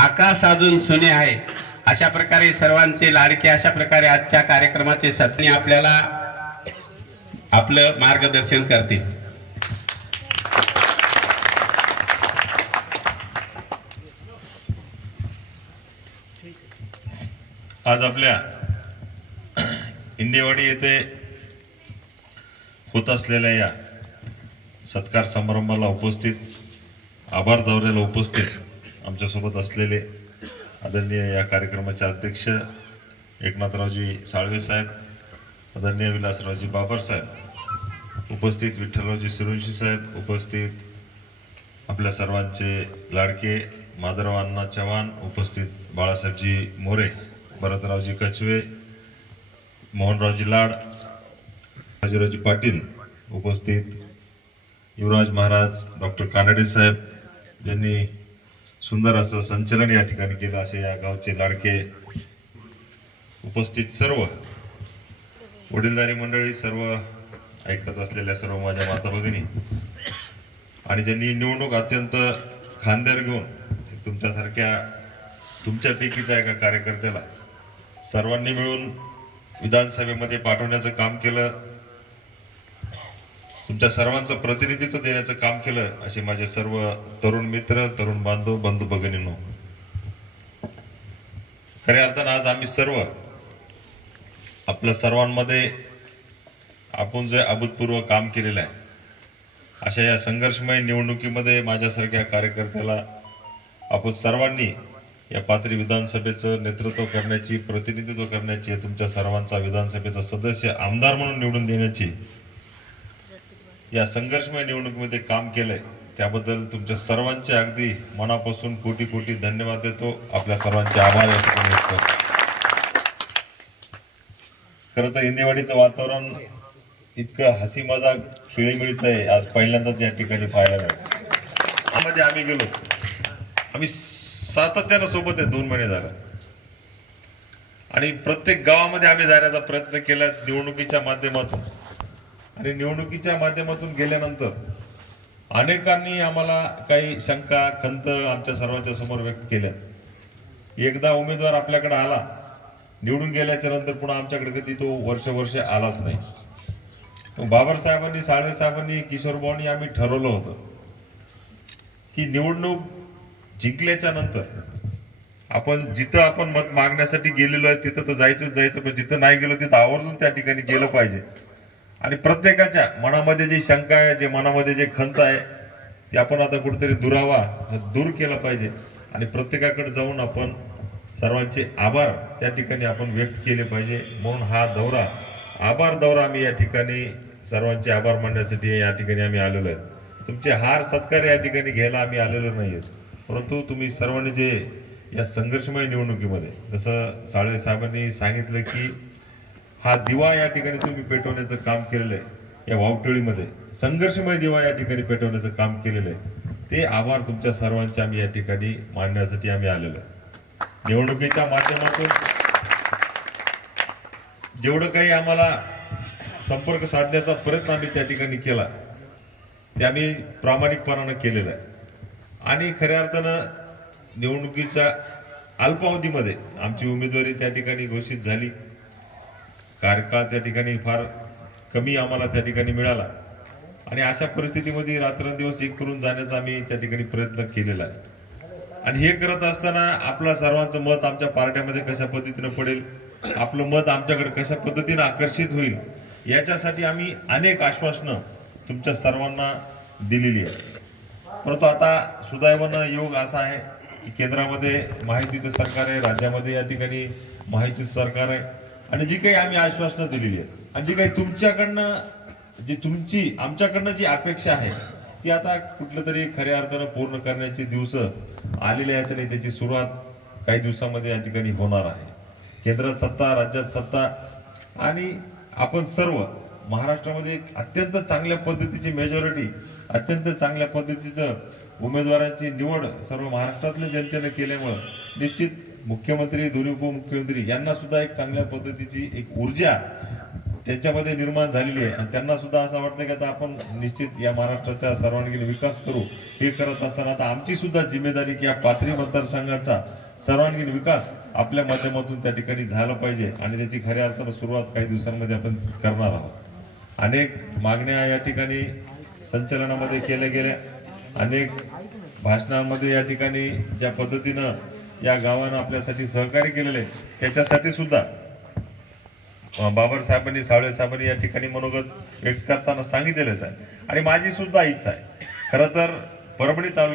आकाश अजून सुने आहे, अशा प्रकारे सर्वांचे लाडके अशा प्रकारे आजच्या कार्यक्रमाचे सत्नी आपल्याला आपलं मार्गदर्शन करतील। आज आपल्या इंदेवाडी येथे होत असलेल्या या सत्कार समारंभाला उपस्थित, आभार दौऱ्याला उपस्थित आमच्या सोबत असलेले आदरणीय या कार्यक्रमाचे अध्यक्ष एकनाथरावजी साळवे साहेब, आदरणीय विलासरावजी बाबर साहेब, उपस्थित विठ्ठलरावजी सुरवंशी साहेब, उपस्थित आपल्या सर्वांचे लाडके माधवराव अण्णा चव्हाण, उपस्थित बाळासाहेबजी मोरे, भरतरावजी कचवे, मोहनरावजी लाड, राजरावजी पाटील, उपस्थित युवराज महाराज डॉक्टर कानडे साहेब, ज्यांनी सुंदर असं संचलन या ठिकाणी केलं, असे या गावचे लाडके, उपस्थित सर्व वडीलधारी मंडळी, सर्व ऐकत असलेल्या सर्व माझ्या माता भगिनी, आणि ज्यांनी निवडणूक अत्यंत खांद्यावर घेऊन तुमच्यासारख्या तुमच्यापैकीच्या एका कार्यकर्त्याला सर्वांनी मिळून विधानसभेमध्ये पाठवण्याचं काम केलं, तुमच्या सर्वांचं प्रतिनिधित्व देण्याचं काम केलं, असे माझे सर्व तरुण मित्र, तरुण बांधव, बंधू भगिनींनो, खऱ्या अर्थानं आज आम्ही सर्व आपल्या सर्वांमध्ये आपण जे अभूतपूर्व काम केलेलं आहे, अशा या संघर्षमय निवडणुकीमध्ये माझ्यासारख्या कार्यकर्त्याला आपण सर्वांनी या पाथरी विधानसभेचं नेतृत्व करण्याची, प्रतिनिधित्व करण्याची, तुमच्या सर्वांचा विधानसभेचा सदस्य आमदार म्हणून निवडून देण्याची या संघर्षमय निवडणुकीमध्ये काम केलंय, त्याबद्दल तुमच्या सर्वांचे अगदी मनापासून कोटी कोटी धन्यवाद देतो, आपल्या सर्वांचे आभार व्यक्त करतो। खरं तर इंदेवाडीचं वातावरण इतकं हसी मजाक खेळीमेळीचं आहे, आज पहिल्यांदाच या ठिकाणी पाहायला मिळालं। त्यामध्ये आम्ही गेलो, आम्ही सातत्यानं सोबत आहे, 2 महिने झाले, आणि प्रत्येक गावामध्ये आम्ही जाण्याचा प्रयत्न केला निवडणुकीच्या माध्यमातून, आणि निवडणुकीच्या माध्यमातून गेल्यानंतर अनेकांनी आम्हाला काही शंका, खंत आमच्या सर्वांच्या समोर व्यक्त केल्या। एकदा उमेदवार आपल्याकडे आला, निवडून गेल्याच्या नंतर पुन्हा आमच्याकडे कधी तो वर्ष आलाच नाही। बाबर साहेबांनी, साळवे साहेबांनी, किशोरभाऊंनी आम्ही ठरवलं होतं की निवडणूक जिंकल्याच्या नंतर आपण जिथं आपण मत मागण्यासाठी गेलेलो आहे तिथं तर जायचं, पण जिथं नाही गेलो तिथं आवर्जून त्या ठिकाणी गेलं पाहिजे, आणि प्रत्येकाच्या मनामध्ये जी शंका आहे, जे मनामध्ये जे खंत आहे, ते आपण आता कुठेतरी दूर केलं पाहिजे, आणि प्रत्येकाकडे जाऊन आपण सर्वांचे आभार त्या ठिकाणी आपण व्यक्त केले पाहिजे। म्हणून हा दौरा, आभार दौरा, आम्ही या ठिकाणी सर्वांचे आभार मानण्यासाठी या ठिकाणी आम्ही आलेलो आहे। तुमचे हार सत्कार या ठिकाणी घ्यायला आम्ही आलेलो नाहीये, परंतु तुम्ही सर्वांनी जे या संघर्षमय निवडणुकीमध्ये, जसं साळवे साहेबांनी सांगितलं की हा दिवा या ठिकाणी तुम्ही पेटवण्याचं काम केलेलं आहे, या वावटळीमध्ये संघर्षमय दिवा या ठिकाणी पेटवण्याचं काम केलेलं आहे, ते आभार तुमच्या सर्वांचे आम्ही या ठिकाणी मांडण्यासाठी आम्ही आलेलो आहे। निवडणुकीच्या माध्यमातून जेवढं काही आम्हाला संपर्क साधण्याचा प्रयत्न आम्ही त्या ठिकाणी केला, ते आम्ही प्रामाणिकपणानं केलेलं आहे, आणि खऱ्या अर्थानं निवडणुकीच्या अल्पावधीमध्ये आमची उमेदवारी त्या ठिकाणी घोषित झाली। कार्यकाळ त्या ठिकाणी फार कमी आम्हाला त्या ठिकाणी मिळाला, आणि अशा परिस्थितीमध्ये रात्रंदिवस एक करून जाण्याचा आम्ही त्या ठिकाणी प्रयत्न केलेला आहे। आणि हे करत असताना आपलं सर्वांचं मत आमच्या पार्ट्यामध्ये कशा पद्धतीनं पडेल, आपलं मत आमच्याकडे कशा पद्धतीनं आकर्षित होईल, याच्यासाठी आम्ही अनेक आश्वासनं तुमच्या सर्वांना दिलेली आहे। परंतु आता सुदैवानं योग असा आहे की केंद्रामध्ये महायुतीचं सरकार आहे, राज्यामध्ये या ठिकाणी महायुतीचं सरकार आहे, आणि जी काही आम्ही आश्वासनं दिलेली आहे, आणि जी काही तुमच्याकडनं तुमची आमच्याकडनं जी अपेक्षा आहे, ती आता कुठलं तरी खऱ्या अर्थानं पूर्ण करण्याचे दिवस आलेले आहेत, आणि त्याची सुरुवात काही दिवसामध्ये या ठिकाणी होणार आहे। केंद्रात सत्ता, राज्यात सत्ता, आणि आपण सर्व महाराष्ट्रामध्ये अत्यंत चांगल्या पद्धतीची मेजॉरिटी, अत्यंत चांगल्या पद्धतीचं उमेदवारांची निवड सर्व महाराष्ट्रातल्या जनतेने केल्यामुळे निश्चित मुख्यमंत्री, दोन्ही उपमुख्यमंत्री यांना सुद्धा एक चांगल्या पद्धतीची एक ऊर्जा त्यांच्यामध्ये निर्माण झालेली आहे आणि त्यांना सुद्धा असं वाटतं की आता आपण निश्चित या महाराष्ट्राचा सर्वांगीण विकास करू. हे करत असताना आता आमची सुद्धा जिम्मेदारी की या पाथरी मतदारसंघाचा सर्वांगीण विकास आपल्या माध्यमातून त्या ठिकाणी झाला पाहिजे आणि त्याची खऱ्या अर्थानं सुरुवात काही दिवसांमध्ये आपण करणार आहोत. अनेक मागण्या या ठिकाणी संचलनामध्ये केल्या गेल्या, अनेक भाषणांमध्ये या ठिकाणी ज्या पद्धतीनं या गावानं आपल्यासाठी सहकार्य केलेले त्याच्यासाठी सुद्धा बाबर साहेबांनी, सावळे साहेबांनी या ठिकाणी मनोगत व्यक्त करताना सांगितलेलंच आहे. आणि माझी सुद्धा इच्छा आहे, खरं तर परभणी तालुक्यात